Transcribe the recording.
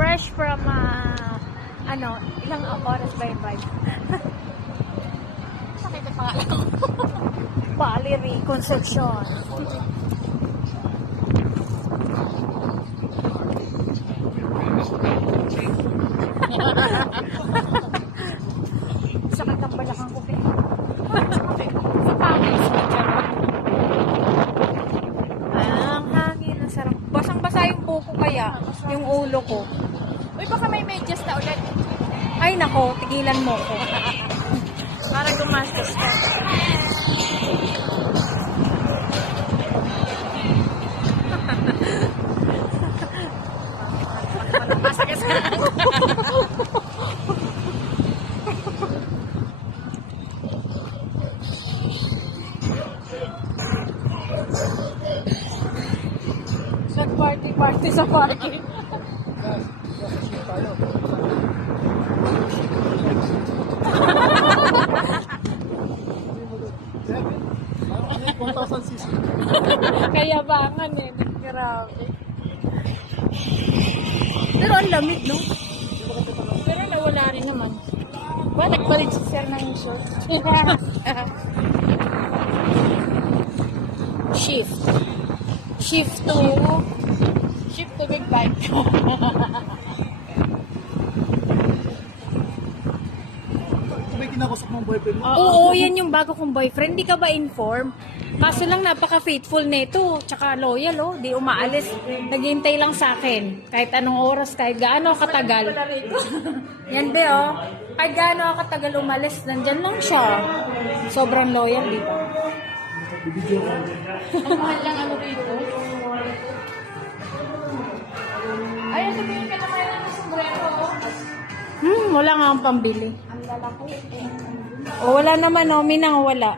Fresh from, ilang oras ba yung ride? Nakita pa nga. Valerie Concepcion. Sakit ang balakang ko. Sa pangis. Ang hangin, ang sarap. Basang-basa yung buko kaya, yung ulo ko. Uy, baka may medyas na ulit. Ay nako, tigilan mo ko. Para gumastos ka. Masakit ka. Nag-party sa parking. Kaya bangan eh. Grabe. Pero ang lamig, no? Pero nawala rin naman. Ba, nagpalit si Sir ng short. Shift. Shift to big bike. May kinakusap mong boyfriend mo? Oo, yan yung bago kong boyfriend. Di ka ba inform? Kaso lang napaka-faithful nito. Tsaka loyal, oh. Di umaalis. Naghihintay lang sa akin. Kahit anong oras, kahit gaano katagal. Yan de, oh. Kahit gaano katagal umalis, nandyan lang siya. Sobrang loyal, di ba? Ang mahal lang ano rito. Ay, sabihin ka naman ng sombrero. Wala nga akong pambili. Ang lalaki. O, wala naman, oh. Minang wala.